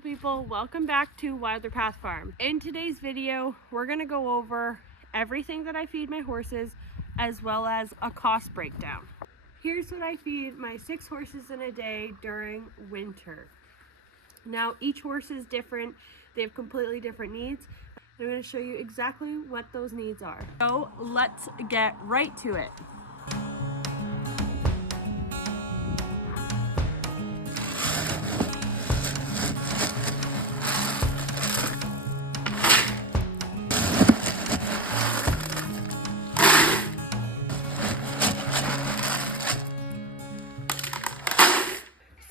people, welcome back to Wilder Path Farm. In today's video, we're going to go over everything that I feed my horses as well as a cost breakdown. Here's what I feed my 6 horses in a day during winter. Now each horse is different, they have completely different needs. I'm going to show you exactly what those needs are. So let's get right to it.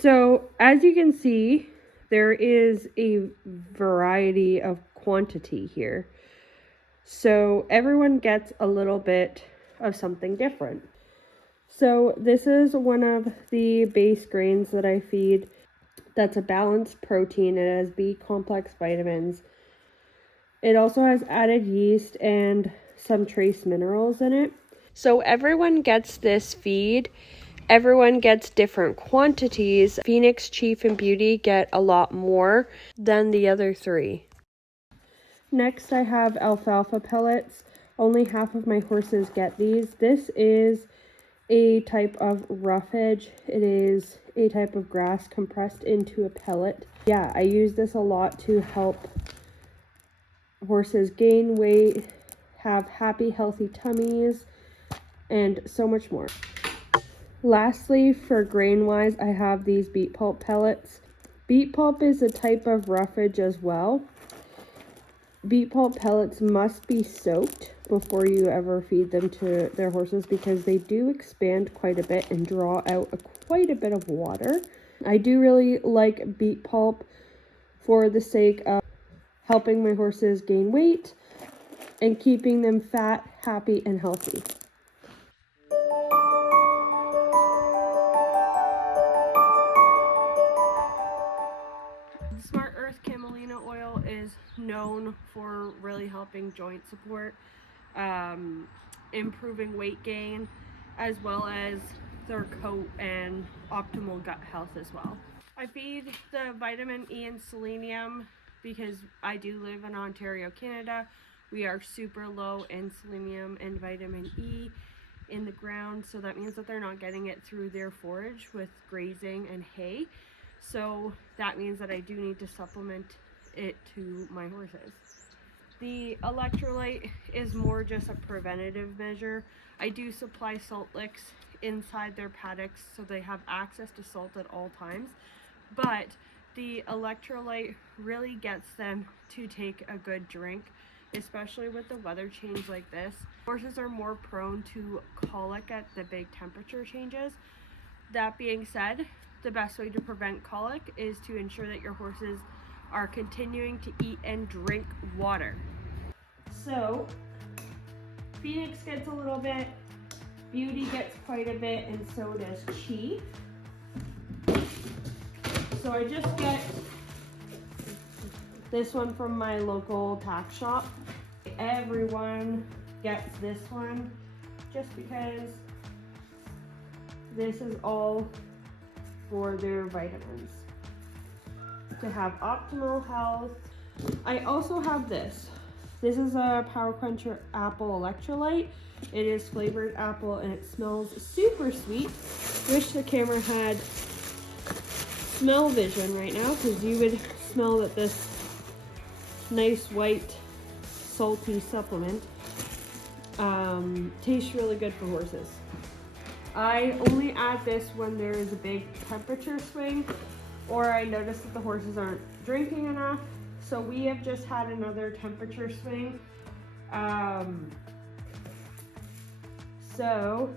So as you can see, there is a variety of quantity here. So everyone gets a little bit of something different. So this is one of the base grains that I feed. That's a balanced protein. It has B complex vitamins. It also has added yeast and some trace minerals in it. So everyone gets this feed. Everyone gets different quantities. Phoenix, Chief, and Beauty get a lot more than the other 3. Next, I have alfalfa pellets. Only half of my horses get these. This is a type of roughage. It is a type of grass compressed into a pellet. Yeah, I use this a lot to help horses gain weight, have happy, healthy tummies, and so much more. Lastly, for grain-wise, I have these beet pulp pellets. Beet pulp is a type of roughage as well. Beet pulp pellets must be soaked before you ever feed them to their horses because they do expand quite a bit and draw out quite a bit of water. I do really like beet pulp for the sake of helping my horses gain weight and keeping them fat, happy, and healthy. Smart Earth camelina oil is known for really helping joint support, improving weight gain, as well as their coat and optimal gut health as well. I feed the vitamin E and selenium because I do live in Ontario, Canada. We are super low in selenium and vitamin E in the ground, so that means that they're not getting it through their forage with grazing and hay. So that means that I do need to supplement it to my horses. The electrolyte is more just a preventative measure. I do supply salt licks inside their paddocks so they have access to salt at all times, but the electrolyte really gets them to take a good drink, especially with the weather change like this. Horses are more prone to colic at the big temperature changes. That being said, the best way to prevent colic is to ensure that your horses are continuing to eat and drink water. So, Phoenix gets a little bit, Beauty gets quite a bit, and so does Chief. So I just get this one from my local tack shop. Everyone gets this one just because this is all for their vitamins to have optimal health. I also have this. This is a Power Cruncher apple electrolyte. It is flavored apple and it smells super sweet. Wish the camera had smell vision right now because you would smell that this nice white salty supplement tastes really good for horses. I only add this when there is a big temperature swing or I notice that the horses aren't drinking enough. So we have just had another temperature swing. So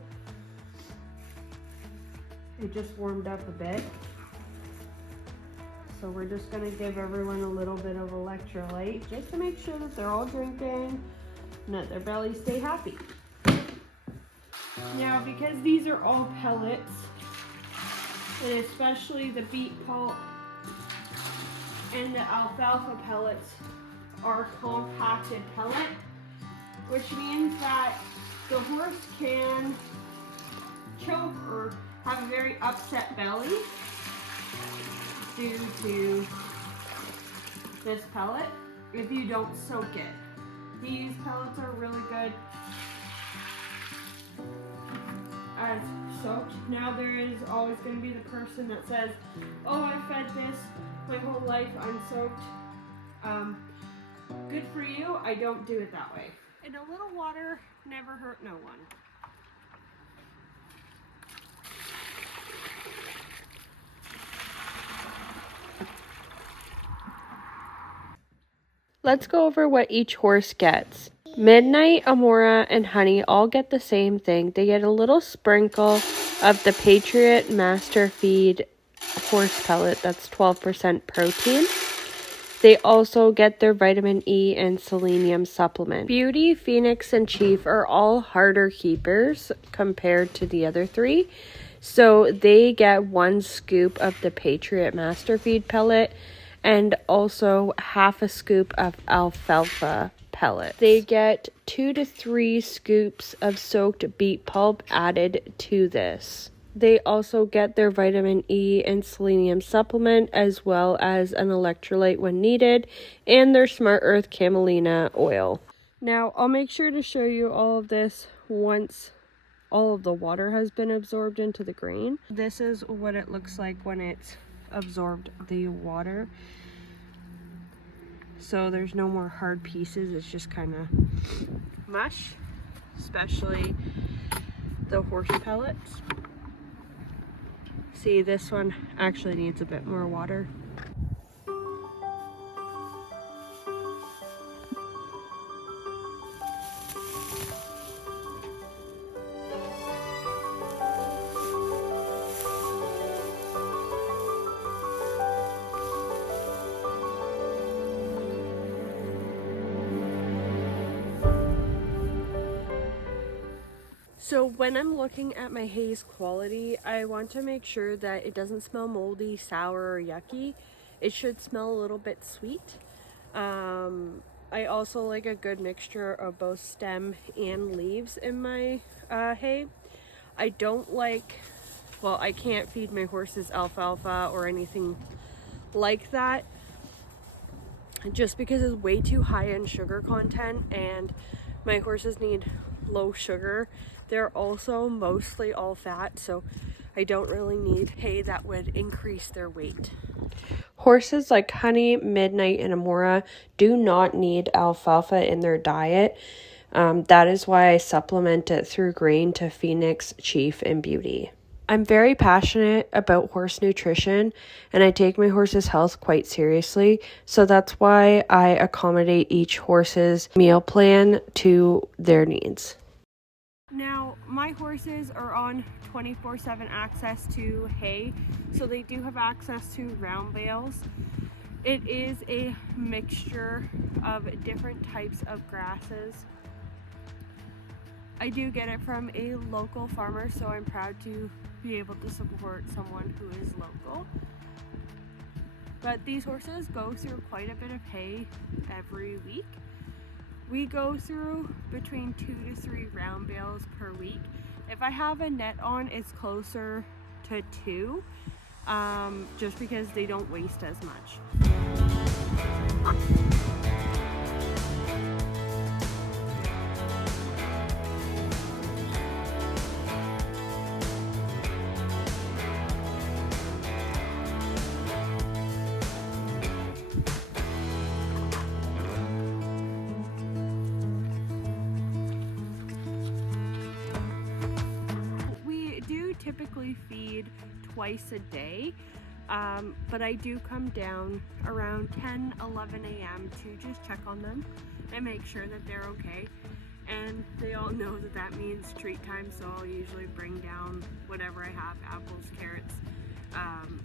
it just warmed up a bit. So we're just gonna give everyone a little bit of electrolyte just to make sure that they're all drinking and that their bellies stay happy. Now, because these are all pellets, and especially the beet pulp and the alfalfa pellets are compacted pellet, which means that the horse can choke or have a very upset belly due to this pellet if you don't soak it. These pellets are really good as soaked. Now there is always going to be the person that says, oh, I fed this my whole life unsoaked. Good for you. I don't do it that way. And a little water never hurt no one. Let's go over what each horse gets. Midnight, Amora, and Honey all get the same thing. They get a little sprinkle of the Patriot Master Feed horse pellet. That's 12% protein. They also get their vitamin E and selenium supplement. Beauty, Phoenix, and Chief are all harder keepers compared to the other three. So they get 1 scoop of the Patriot Master Feed pellet and also half a scoop of alfalfa pellet. They get 2 to 3 scoops of soaked beet pulp added to this. They also get their vitamin E and selenium supplement as well as an electrolyte when needed and their Smart Earth camelina oil. Now I'll make sure to show you all of this once all of the water has been absorbed into the grain. This is what it looks like when it's absorbed the water. So there's no more hard pieces, it's just kind of mush, especially the horse pellets. See, this one actually needs a bit more water. So when I'm looking at my hay's quality, I want to make sure that it doesn't smell moldy, sour, or yucky. It should smell a little bit sweet. I also like a good mixture of both stem and leaves in my hay. I don't like, well, I can't feed my horses alfalfa or anything like that just because it's way too high in sugar content and my horses need low sugar. They're also mostly all fat, so I don't really need hay that would increase their weight. Horses like Honey, Midnight, and Amora do not need alfalfa in their diet. That is why I supplement it through grain to Phoenix, Chief, and Beauty. I'm very passionate about horse nutrition and I take my horse's health quite seriously. So that's why I accommodate each horse's meal plan to their needs. Now, my horses are on 24/7 access to hay, so they do have access to round bales. It is a mixture of different types of grasses. I do get it from a local farmer, so I'm proud to be able to support someone who is local. But these horses go through quite a bit of hay every week. We go through between 2 to 3 round bales per week. If I have a net on, it's closer to 2, just because they don't waste as much. Typically feed twice a day, but I do come down around 10-11 a.m. to just check on them and make sure that they're okay. And they all know that that means treat time, so I'll usually bring down whatever I have, apples, carrots,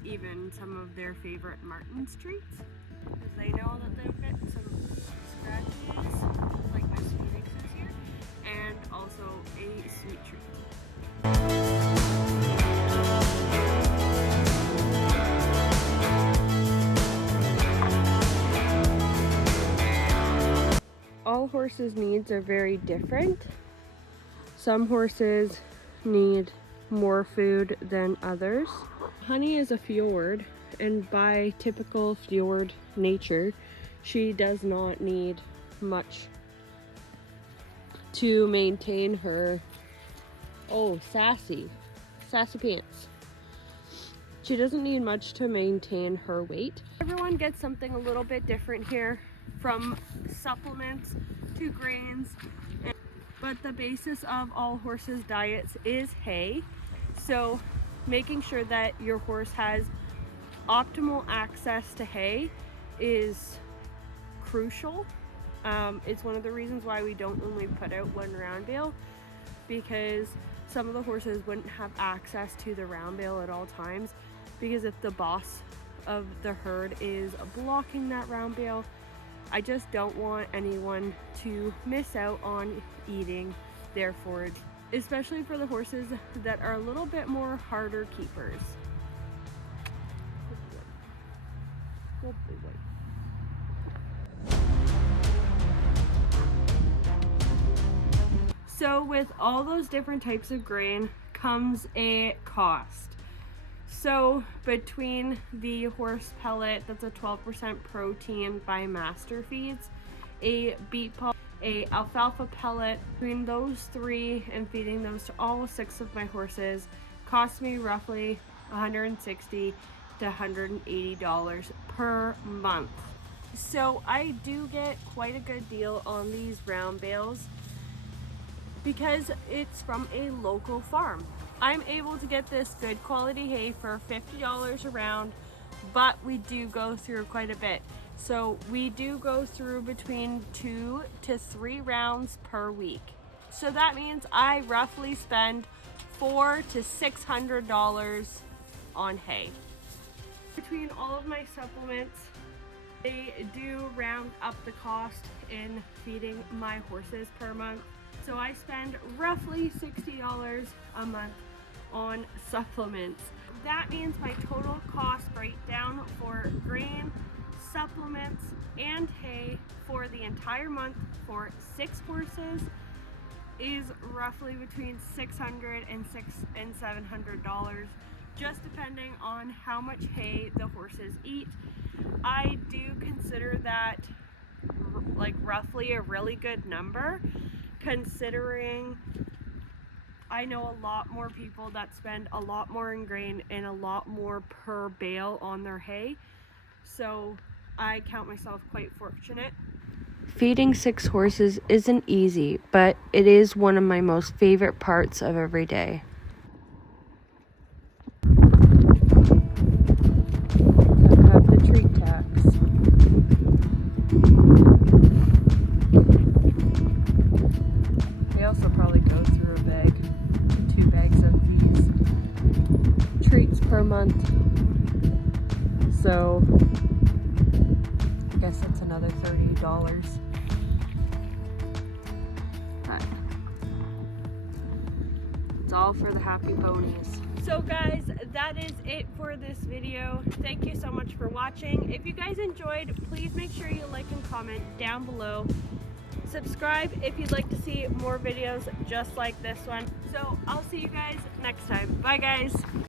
even some of their favorite Martin's treats, because they know that they'll get some scratches like Miss Phoenix is here, and also a sweet treat. All horses' needs are very different. Some horses need more food than others. Honey is a fjord, and by typical fjord nature, she does not need much to maintain her, oh, sassy pants. She doesn't need much to maintain her weight. Everyone gets something a little bit different here, from supplements to grains, but the basis of all horses' diets is hay. So making sure that your horse has optimal access to hay is crucial. It's one of the reasons why we don't only put out one round bale, because some of the horses wouldn't have access to the round bale at all times, because if the boss of the herd is blocking that round bale, I just don't want anyone to miss out on eating their forage, especially for the horses that are a little bit more harder keepers. Good boy. So with all those different types of grain comes a cost. So between the horse pellet, that's a 12% protein by Master Feeds, a beet pellet, a alfalfa pellet, between those three and feeding those to all 6 of my horses cost me roughly $160 to $180 per month. So I do get quite a good deal on these round bales because it's from a local farm. I'm able to get this good quality hay for $50 a round, but we do go through quite a bit. So we do go through between 2 to 3 rounds per week. So that means I roughly spend $400 to $600 on hay. Between all of my supplements, they do round up the cost in feeding my horses per month. So I spend roughly $60 a month on supplements. That means my total cost breakdown for grain, supplements, and hay for the entire month for 6 horses is roughly between $600 and $700, just depending on how much hay the horses eat. I do consider that like roughly a really good number, considering I know a lot more people that spend a lot more in grain and a lot more per bale on their hay. So I count myself quite fortunate. Feeding 6 horses isn't easy, but it is one of my most favorite parts of every day. I have the treat tax. We also probably go through a bag, 2 bags of these treats per month. So I guess that's another $30. But it's all for the happy ponies. So guys, that is it for this video. Thank you so much for watching. If you guys enjoyed, please make sure you like and comment down below. Subscribe if you'd like to see more videos just like this one. So I'll see you guys next time. Bye guys.